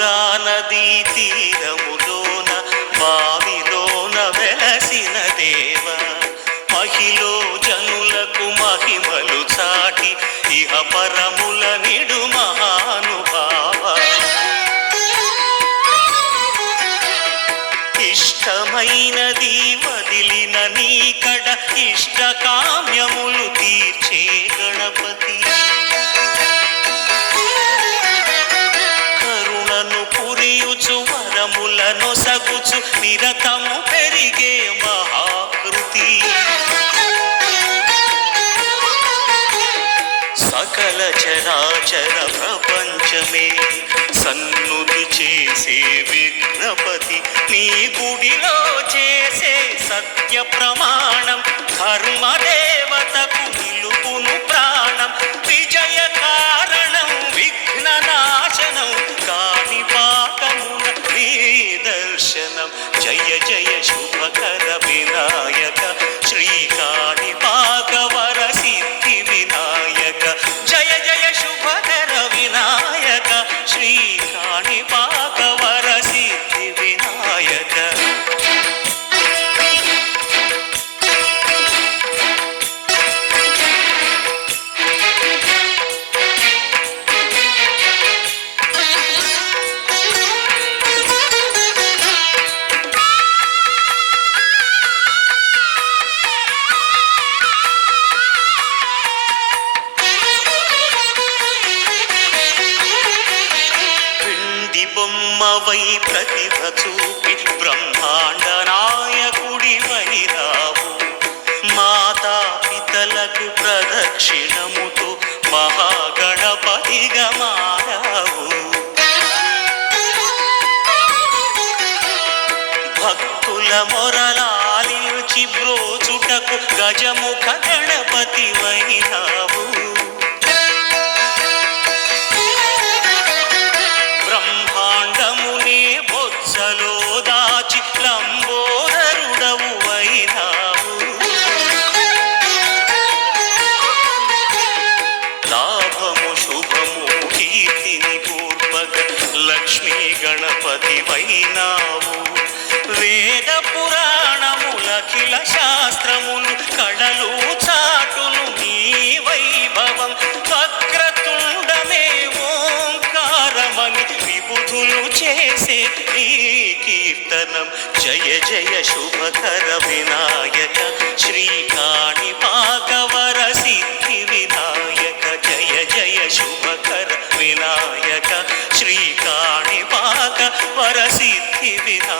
నదీ తీరములోన బావిలోన వెలసిన దేవ. మహిలో జనులకు మహిమలు చాటి ఇహ పరముల నిడు మహానుభావ. ఇష్టమైనది వదిలిన నీకడ ఇష్ట కామ్యములు నొసగుచు నిరతము పెరిగే మహాకృతి. సకల చరాచర ప్రపంచమే సన్నుతి చేసే విఘ్నపతి. నీ గుడిలో చేసే సత్య ప్రమాణం ధర్మదేవతకు బొమ్మవై ప్రతిభ చూపి బ్రహ్మాండ నాయకుడి వైరావు. మాతా పితలకు ప్రదక్షిణముతో మహాగణపతిగా మారావు భక్తుల మొరలాలించి బ్రోచుటకు గజముఖ గణపతి వైరావు. గణపతివైనావు వేద పురాణములఖిల శాస్త్రములు కళలు చాటును నీ వైభవం. వక్రతుండమే ఓంకారమని విబుధులు చేసే నీ కీర్తనం. జయ జయ శుభకర వినాయక శ్రీకాణి భాగవర సిద్ధి వినాయక. జయ జయ శుభకర వినాయక శ్రీ భాగవర సిద్ధి వినాయక